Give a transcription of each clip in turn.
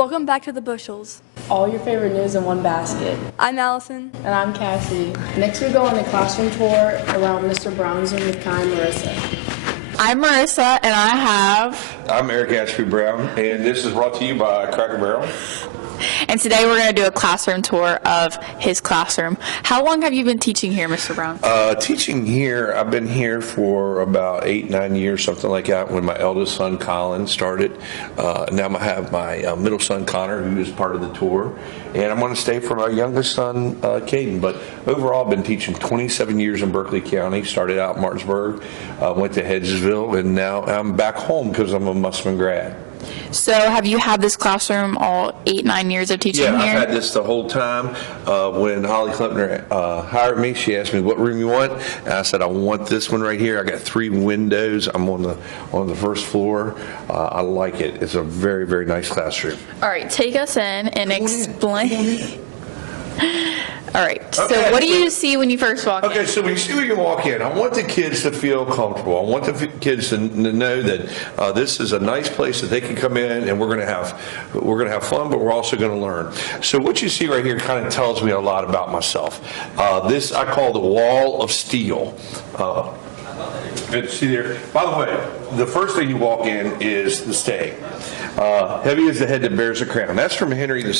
Welcome back to the Bushels. All your favorite news in one basket. I'm Allison. And I'm Cassie. Next we go on a classroom tour around Mr. Brown's room with Kai and Marissa. I'm Marissa, and I'm Eric Ashby Brown, and this is brought to you by Cracker Barrel. And today we're going to do a classroom tour of his classroom. How long have you been teaching here, Mr. Brown? Teaching here, I've been here for about 8-9 years, something like that, when my eldest son, Colin, started. Now I have my middle son, Connor, who is part of the tour. And I'm going to stay for my youngest son, Caden. But overall, I've been teaching 27 years in Berkeley County. Started out in Martinsburg, went to Hedgesville, and now I'm back home because I'm a Musselman grad. So have you had this classroom all 8-9 years of teaching here? Yeah, I've had this the whole time. When Holly Klepner hired me, she asked me what room you want, and I said I want this one right here. I got 3 windows. I'm on the first floor. I like it. It's a very, very nice classroom. All right, take us in and explain. All right, so Okay, what do you see when you first walk in? Okay, so when you walk in, I want the kids to feel comfortable. I want the kids to know that this is a nice place that they can come in, and we're going to have fun, but we're also going to learn. So what you see right here kind of tells me a lot about myself. This I call the wall of steel. See there. By the way, the first thing you walk in is the stay. Heavy is the head that bears the crown. That's from Henry II.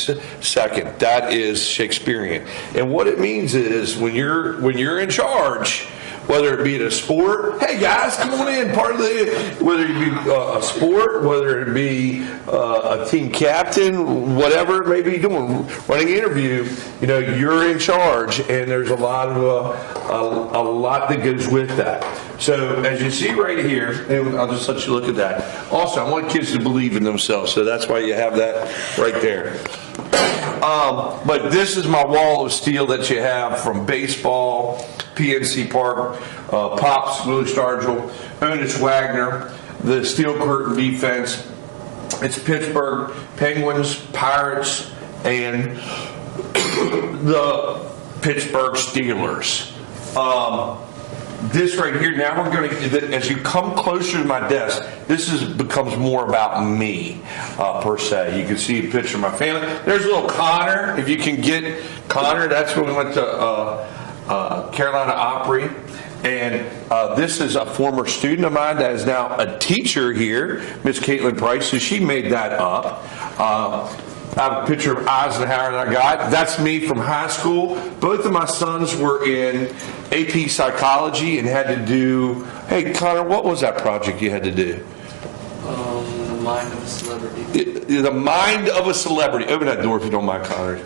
That is Shakespearean. And what it means is when you're in charge, whether it be at a sport, hey guys, come on in. Whether it be a sport, whether it be a team captain, whatever it may be doing, running an interview, you're in charge, and there's a lot that goes with that. So as you see right here, and I'll just let you look at that. Also, I want kids to believe in themselves, so that's why you have that right there. But this is my wall of steel that you have from baseball, PNC Park, Pops, Louis Stargell, Honus Wagner, the Steel Curtain defense. It's Pittsburgh Penguins, Pirates, and the Pittsburgh Steelers. This right here, now we're going to, as you come closer to my desk, this becomes more about me, per se. You can see a picture of my family. There's little Connor, if you can get Connor, that's when we went to Carolina Opry. And this is a former student of mine that is now a teacher here, Miss Caitlin Price, so she made that up. I have a picture of Eisenhower that I got. That's me from high school. Both of my sons were in AP Psychology and had to do, hey Connor, what was that project you had to do? The Mind of a Celebrity. The Mind of a Celebrity. Open that door if you don't mind, Connor.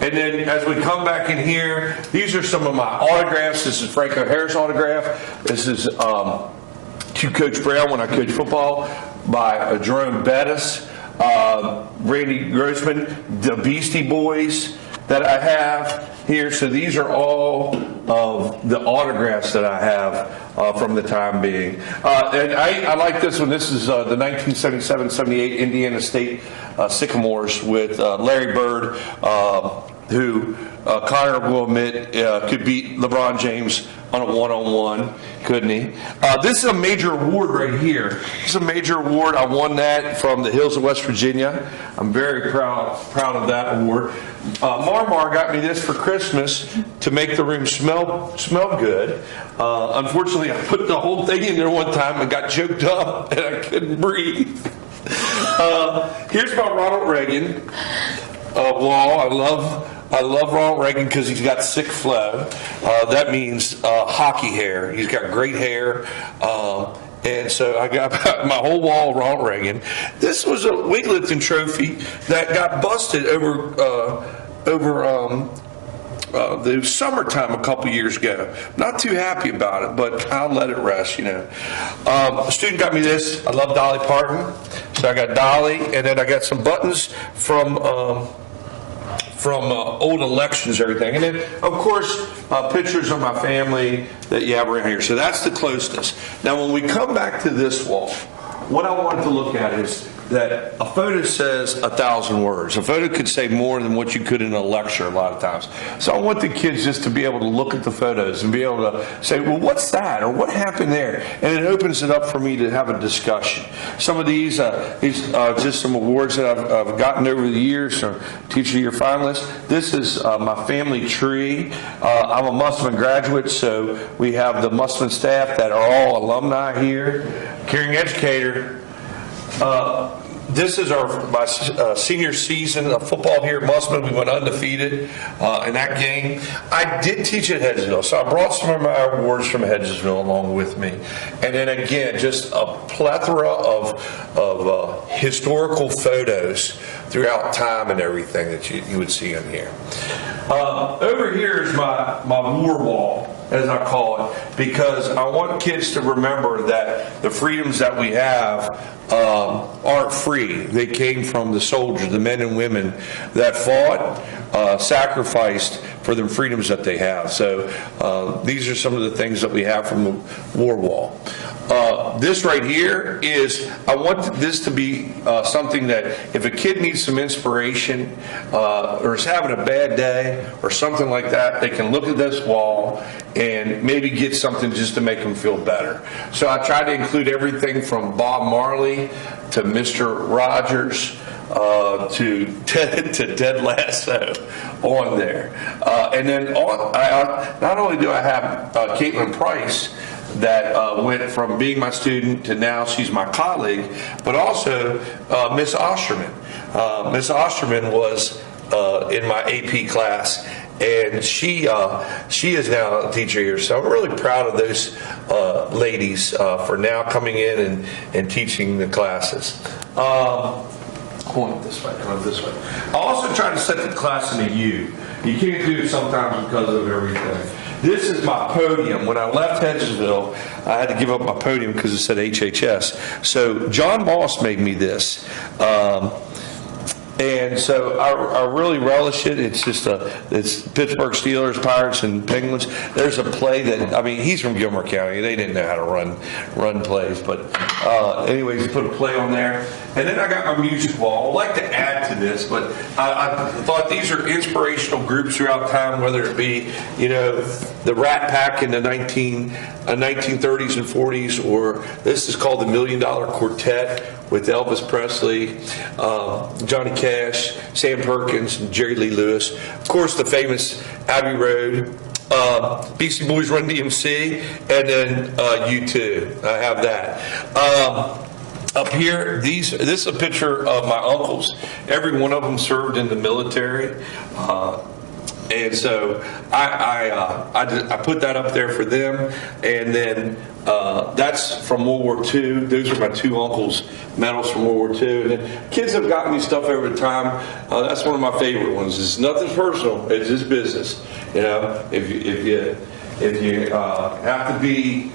And then as we come back in here, these are some of my autographs. This is Frank O'Hara's autograph. This is to Coach Brown when I coached football by Jerome Bettis. Randy Grossman, the Beastie Boys that I have here. So these are all of the autographs that I have from the time being. And I like this one. This is the 1977-78 Indiana State Sycamores with Larry Bird, who Connor will admit could beat LeBron James on a one-on-one, couldn't he? This is a major award right here. This is a major award. I won that from the hills of West Virginia. I'm very proud of that award. Marmar got me this for Christmas to make the room smell good. Unfortunately, I put the whole thing in there one time and got choked up and I couldn't breathe. Here's my Ronald Reagan wall. I love Ronald Reagan because he's got sick flow. That means hockey hair. He's got great hair. And so I got my whole wall of Ronald Reagan. This was a weightlifting trophy that got busted over the summertime a couple years ago. Not too happy about it, but I'll let it rest, A student got me this. I love Dolly Parton. So I got Dolly, and then I got some buttons from old elections, everything. And then, of course, pictures of my family that you have around here. So that's the closeness. Now, when we come back to this wall, what I wanted to look at is that a photo says 1,000 words. A photo could say more than what you could in a lecture a lot of times. So I want the kids just to be able to look at the photos and be able to say, well, what's that? Or what happened there? And it opens it up for me to have a discussion. Some of these just some awards that I've gotten over the years. So Teacher of the Year finalist. This is my family tree. I'm a Musselman graduate, so we have the Musselman staff that are all alumni here. Caring educator. This is my senior season of football here at Musselman. We went undefeated in that game. I did teach at Hedgesville, so I brought some of my awards from Hedgesville along with me. And then again, just a plethora of historical photos throughout time and everything that you would see in here. Over here is my war wall, as I call it, because I want kids to remember that the freedoms that we have aren't free. They came from the soldiers, the men and women that fought, sacrificed for the freedoms that they have. So these are some of the things that we have from the war wall. This right here is, I want this to be something that if a kid needs some inspiration or is having a bad day or something like that, they can look at this wall and maybe get something just to make them feel better. So I try to include everything from Bob Marley to Mr. Rogers to Ted Lasso on there. And then not only do I have Caitlin Price, that went from being my student to now she's my colleague, but also Miss Osterman. Miss Osterman was in my AP class, and she is now a teacher here. So I'm really proud of those ladies for now coming in and teaching the classes. Going this way, going this way. I also try to set the class in a U. You can't do it sometimes because of everything. This is my podium. When I left Hedgesville, I had to give up my podium because it said HHS. So John Moss made me this. And so I really relish it. It's just it's Pittsburgh Steelers, Pirates, and Penguins. There's a play that, I mean, he's from Gilmer County. They didn't know how to run plays. But anyways, put a play on there. And then I got my music wall. I'd like to add to this, but I thought these are inspirational groups throughout time, whether it be, the Rat Pack in the 1930s and 40s, or this is called the $1 Million Quartet with Elvis Presley, Johnny Cash, Sam Perkins, and Jerry Lee Lewis. Of course, the famous Abbey Road, Beastie Boys Run DMC, and then U2. I have that. Up here, this is a picture of my uncles. Every one of them served in the military. And so I put that up there for them. And then that's from World War II. Those are my two uncles' medals from World War II. And then kids have gotten me stuff over time. That's one of my favorite ones. It's nothing personal. It's just business. If you have to be,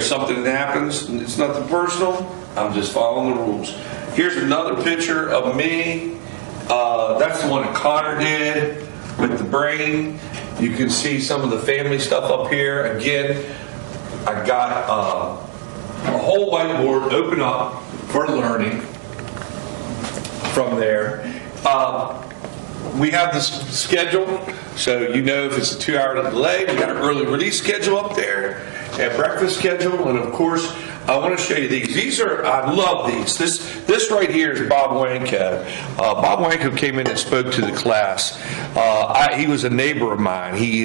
something that happens, it's nothing personal. I'm just following the rules. Here's another picture of me. That's the one that Connor did with the brain. You can see some of the family stuff up here. Again, I got a whole whiteboard open up for learning from there. We have this schedule, so if it's a 2-hour delay. We got an early release schedule up there, and breakfast schedule, and of course, I want to show you these. I love these. This right here is Bob Wanko. Bob Wanko came in and spoke to the class. He was a neighbor of mine. He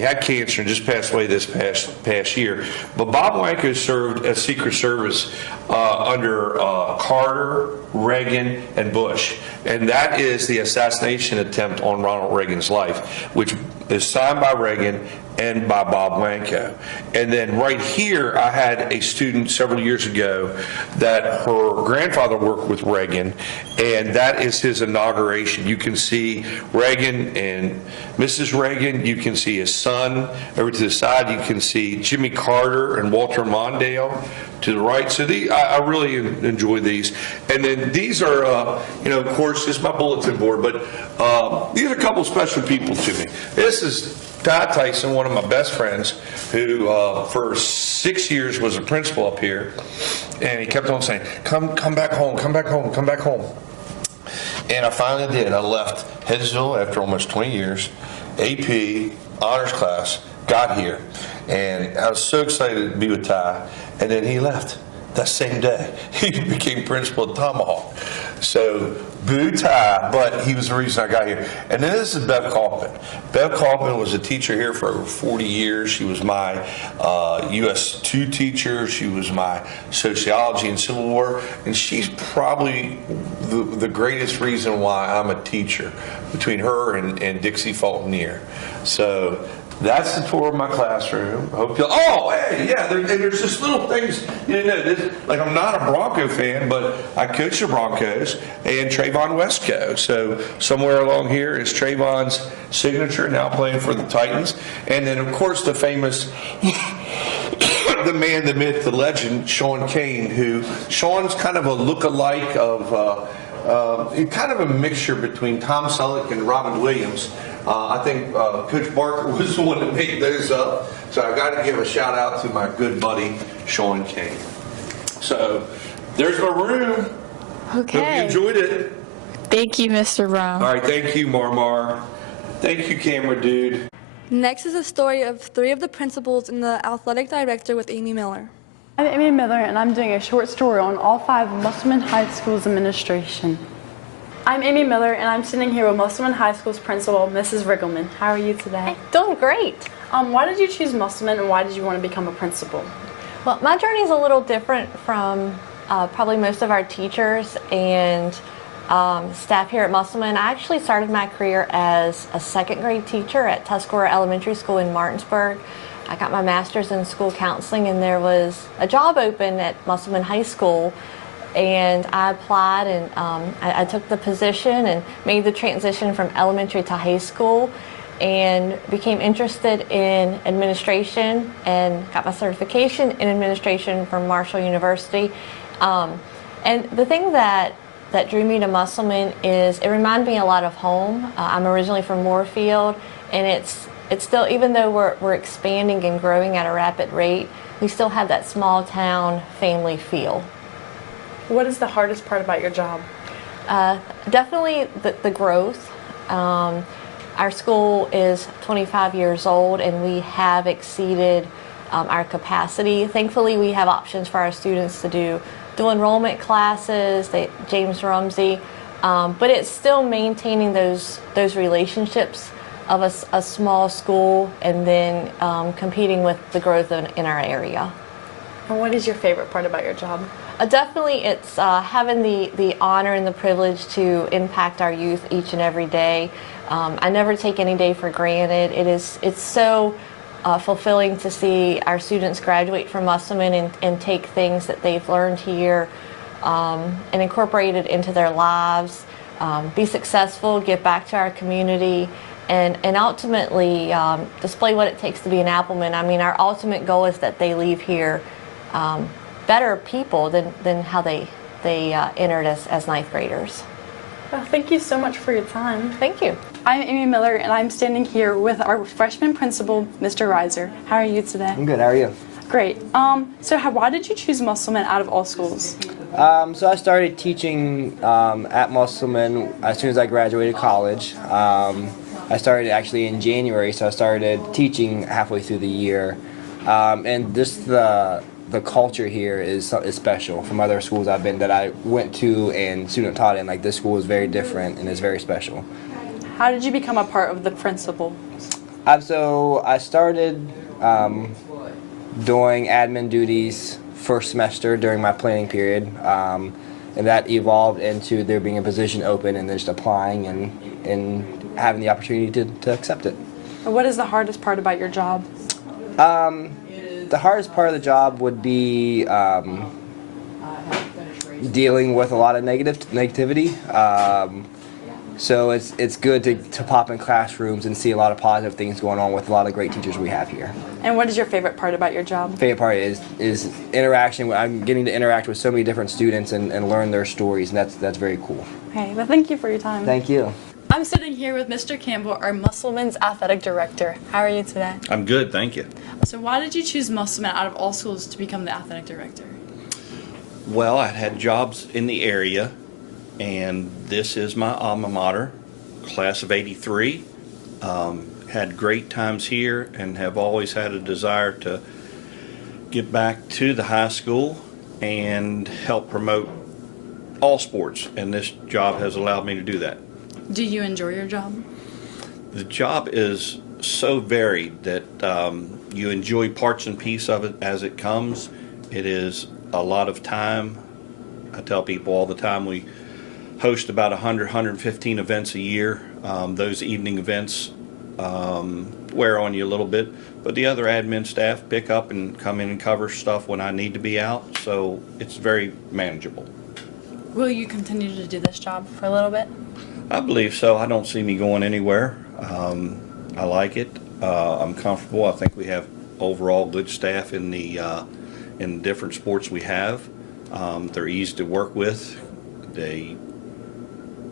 had cancer and just passed away this past year. But Bob Wanko served as Secret Service under Carter, Reagan, and Bush. And that is the assassination attempt on Ronald Reagan's life, which is signed by Reagan and by Bob Wanko. And then right here, I had a student several years ago that her grandfather worked with Reagan, and that is his inauguration. You can see Reagan and Mrs. Reagan. You can see his son over to the side. You can see Jimmy Carter and Walter Mondale to the right. So I really enjoy these. And then these are, of course, this is my bulletin board, but these are a couple special people to me. This is Todd Tyson, one of my best friends, who for 6 years was a principal up here, and he kept on saying, come back home, come back home, come back home. And I finally did. I left Hedgesville after almost 20 years, AP, honors class, got here. And I was so excited to be with Ty, and then he left that same day. He became principal at Tomahawk. So, boo Ty, but he was the reason I got here. And then this is Bev Kaufman. Bev Kaufman was a teacher here for over 40 years. She was my US 2 teacher. She was my sociology and Civil War. And she's probably the greatest reason why I'm a teacher, between her and Dixie Fultonier. So, that's the tour of my classroom. Hope you'll. Oh, hey, yeah. There's just little things. You know, like I'm not a Bronco fan, but I coach the Broncos and Trayvon Westco. So somewhere along here is Trayvon's signature, now playing for the Titans, and then of course the famous, the man, the myth, the legend, Sean Kane. Who Sean's kind of a look-alike of. Kind of a mixture between Tom Selleck and Robin Williams. I think Coach Barker was the one that made those up. So I got to give a shout out to my good buddy, Sean Kane. So there's my room. Okay. Hope you enjoyed it. Thank you, Mr. Brown. All right, thank you, Marmar. Thank you, camera dude. Next is a story of 3 of the principals and the athletic director with Amy Miller. I'm Amy Miller, and I'm doing a short story on all 5 of Musselman High School's administration. I'm Amy Miller, and I'm sitting here with Musselman High School's principal, Mrs. Riggleman. How are you today? Doing great. Why did you choose Musselman, and why did you want to become a principal? Well, my journey is a little different from probably most of our teachers and staff here at Musselman. I actually started my career as a 2nd grade teacher at Tuscarora Elementary School in Martinsburg. I got my master's in school counseling, and there was a job open at Musselman High School, and I applied, and I took the position and made the transition from elementary to high school, and became interested in administration and got my certification in administration from Marshall University. And the thing that drew me to Musselman is it reminded me a lot of home. I'm originally from Moorfield, and it's still, even though we're expanding and growing at a rapid rate, we still have that small town family feel. What is the hardest part about your job? Definitely the growth. Our school is 25 years old, and we have exceeded our capacity. Thankfully, we have options for our students to do dual enrollment classes, James Rumsey, but it's still maintaining those relationships of a small school, and then competing with the growth in our area. And what is your favorite part about your job? Definitely, it's having the honor and the privilege to impact our youth each and every day. I never take any day for granted. It's so fulfilling to see our students graduate from Musselman and take things that they've learned here and incorporate it into their lives, be successful, give back to our community, and ultimately display what it takes to be an Appleman. I mean, our ultimate goal is that they leave here better people than how they entered as 9th graders. Well, thank you so much for your time. Thank you. I'm Amy Miller, and I'm standing here with our freshman principal, Mr. Reiser. How are you today? I'm good. How are you? Great. So why did you choose Musselman out of all schools? So I started teaching at Musselman as soon as I graduated college. I started actually in January, so I started teaching halfway through the year. And just the culture here is special from other schools I've been that I went to and student taught in. Like, this school is very different and is very special. How did you become a part of the principal? So I started doing admin duties first semester during my planning period, and that evolved into there being a position open and then just applying and having the opportunity to accept it. And what is the hardest part about your job? The hardest part of the job would be dealing with a lot of negativity. So it's good to pop in classrooms and see a lot of positive things going on with a lot of great teachers we have here. And what is your favorite part about your job? Favorite part is interaction. I'm getting to interact with so many different students and learn their stories, and that's very cool. Okay, well, thank you for your time. Thank you. I'm sitting here with Mr. Campbell, our Musselman's athletic director. How are you today? I'm good, thank you. So why did you choose Musselman out of all schools to become the athletic director? Well, I had jobs in the area, and this is my alma mater, class of '83. Had great times here and have always had a desire to get back to the high school and help promote all sports, and this job has allowed me to do that. Do you enjoy your job? The job is so varied that you enjoy parts and pieces of it as it comes. It is a lot of time. I tell people all the time we host about 100, 115 events a year. Those evening events wear on you a little bit, but the other admin staff pick up and come in and cover stuff when I need to be out, so it's very manageable. Will you continue to do this job for a little bit? I believe so. I don't see me going anywhere. I like it. I'm comfortable. I think we have overall good staff in the different sports we have. They're easy to work with. They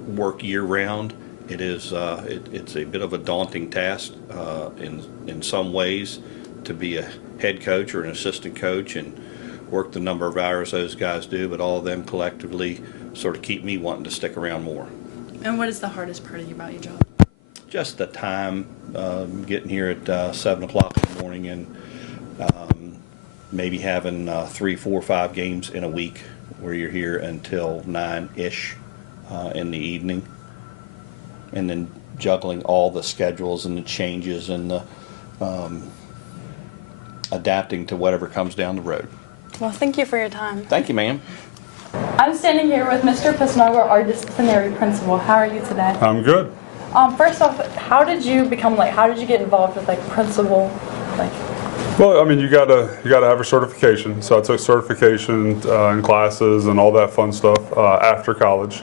work year round. It is it's a bit of a daunting task in some ways to be a head coach or an assistant coach and work the number of hours those guys do, but all of them collectively sort of keep me wanting to stick around more. And what is the hardest part about your job? Just the time, getting here at 7 o'clock in the morning and maybe having 3, 4, 5 games in a week where you're here until 9-ish in the evening. And then juggling all the schedules and the changes and the adapting to whatever comes down the road. Well, thank you for your time. Thank you, ma'am. I'm standing here with Mr. Pisnagar, our disciplinary principal. How are you today? I'm good. First off, how did you get involved with principal, Well, I mean, you gotta have a certification. So I took certification in classes and all that fun stuff after college,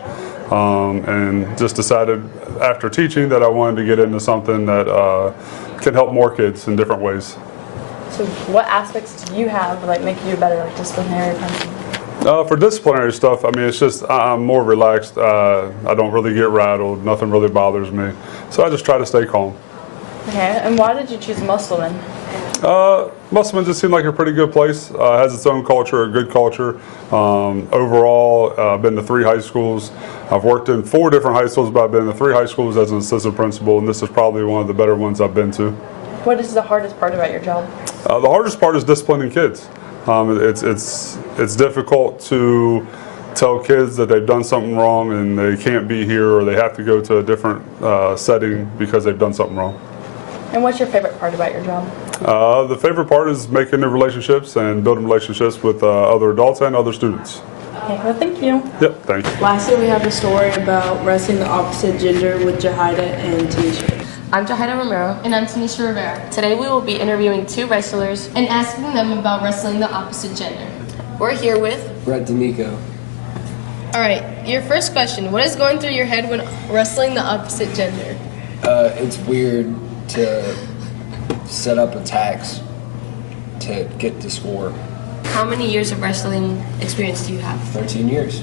and just decided after teaching that I wanted to get into something that can help more kids in different ways. So what aspects do you have make you a better disciplinary principal? For disciplinary stuff, I mean, it's just I'm more relaxed. I don't really get rattled. Nothing really bothers me. So I just try to stay calm. Okay, and why did you choose Musselman? Musselman just seemed like a pretty good place. Has its own culture, a good culture. Overall, I've been to 3 high schools. I've worked in 4 different high schools, but I've been to 3 high schools as an assistant principal, and this is probably one of the better ones I've been to. What is the hardest part about your job? The hardest part is disciplining kids. It's difficult to tell kids that they've done something wrong and they can't be here or they have to go to a different setting because they've done something wrong. And what's your favorite part about your job? The favorite part is making new relationships and building relationships with other adults and other students. Okay, well, thank you. Yep, thank you. Lastly, we have a story about wrestling the opposite gender with Jahida and Tanysha. I'm Jahida Romero. And I'm Tanysha Rivera. Today we will be interviewing 2 wrestlers and asking them about wrestling the opposite gender. We're here with Brett D'Amico. All right, your first question. What is going through your head when wrestling the opposite gender? It's weird to set up attacks to get the score. How many years of wrestling experience do you have? 13 years.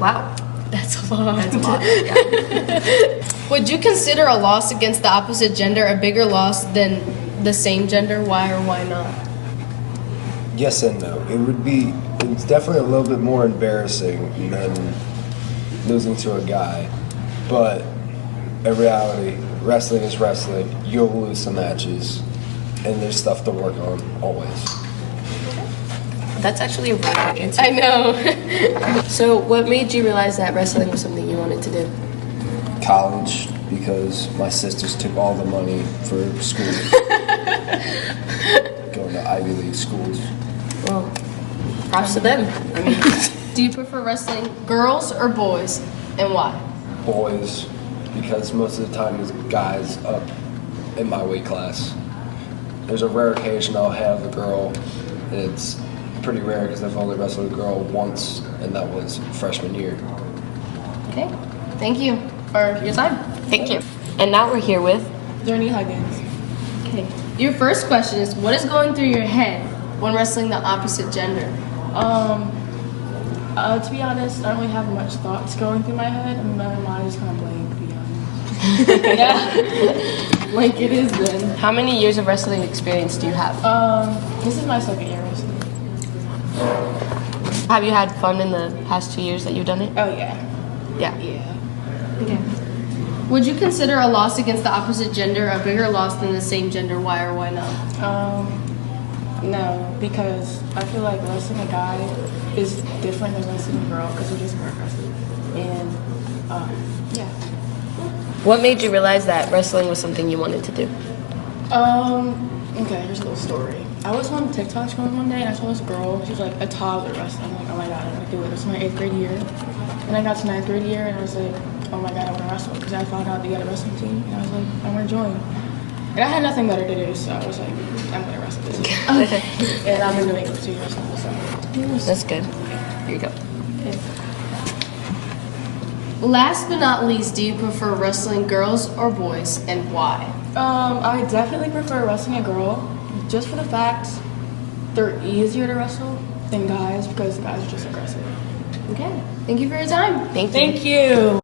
Wow. That's a lot. That's a lot, yeah. Would you consider a loss against the opposite gender a bigger loss than the same gender? Why or why not? Yes and no. It's definitely a little bit more embarrassing than losing to a guy. But in reality, wrestling is wrestling. You'll lose some matches. And there's stuff to work on, always. That's actually a really good answer. I know. So what made you realize that wrestling was something you wanted to do? College, because my sisters took all the money for school. Going to Ivy League schools. Well, props to them. I mean, Do you prefer wrestling girls or boys, and why? Boys, because most of the time there's guys up in my weight class. There's a rare occasion I'll have a girl. It's pretty rare because I've only wrestled a girl once, and that was freshman year. Okay. Thank you for your time. thank you. And now we're here with Journey Huggins. Okay. Your first question is, what is going through your head when wrestling the opposite gender? To be honest, I don't really have much thoughts going through my head. My mind is kind of blank, to be honest. Yeah. Like it is then. How many years of wrestling experience do you have? This is my second year wrestling. Have you had fun in the past 2 years that you've done it? Oh yeah. Yeah. Yeah. Okay. Would you consider a loss against the opposite gender a bigger loss than the same gender? Why or why not? No, because I feel like wrestling a guy is different than wrestling a girl because we're just more aggressive. And yeah. What made you realize that wrestling was something you wanted to do? Okay, here's a little story. I was on TikTok scrolling one day and I saw this girl. She was like a toddler wrestling. I'm like, oh my god, I want to do it. It was my 8th grade year. And I got to 9th grade year and I was like, oh my god, I want to wrestle. Because I found out they got a wrestling team. And I was like, I want to join. And I had nothing better to do, so I was like, I'm going to wrestle this year. And I've been doing it for 2 years now, so. That's good. Here you go. Last but not least, do you prefer wrestling girls or boys, and why? I definitely prefer wrestling a girl, just for the fact they're easier to wrestle than guys because guys are just aggressive. Okay. Thank you for your time. Thank you. Thank you.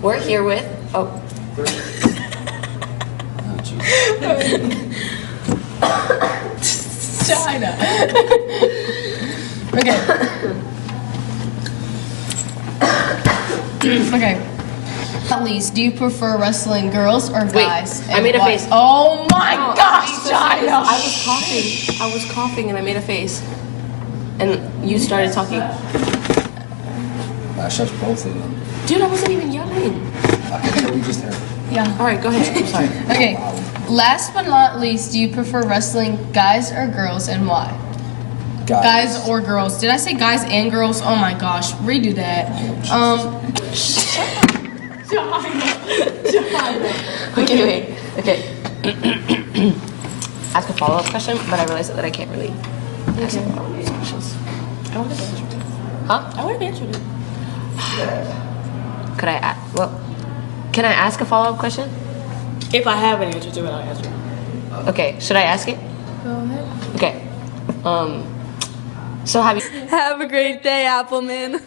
We're here with, Jahida. Okay. Okay. At least, do you prefer wrestling girls or guys? I made a why? face. Oh my gosh, Jahida! I was coughing and I made a face. And you started talking. I shut both of them. Dude, I wasn't even yelling. Okay, so we just heard. Yeah. All right, go ahead. I'm sorry. Okay. Last but not least, do you prefer wrestling guys or girls, and why? Guys or girls. Did I say guys and girls? Oh my gosh. Redo that. Okay, wait. Okay. Ask a follow-up question, but I realized that I can't really ask follow-up questions. I would have answered it. Huh? I would have answered it. Could I ask? Well, can I ask a follow-up question? If I have an answer to it, I'll answer it. Okay. Should I ask it? Go ahead. Okay. So have you? Have a great day, Appleman.